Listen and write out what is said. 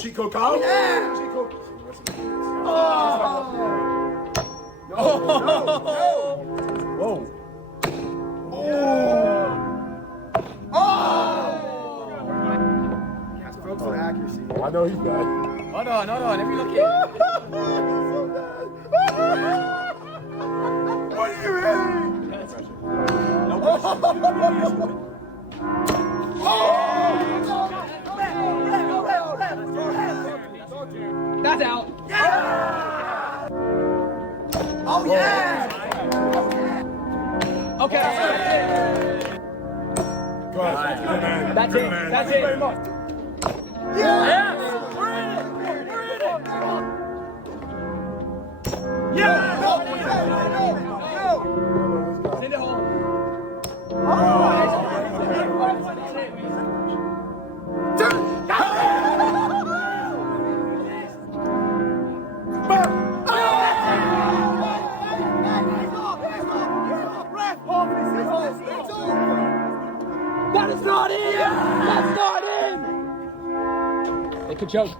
Chico Kyle? Yeah! Chico. Oh! No. Whoa! He has to focus on accuracy. I know he's bad. Hold on. If you look at What do you mean? that's out. Oh yeah! Okay. Good man. That's Good it. man. That's Thank you it. very much. Yeah. Send it home. That is not in! That's not in! They could choke.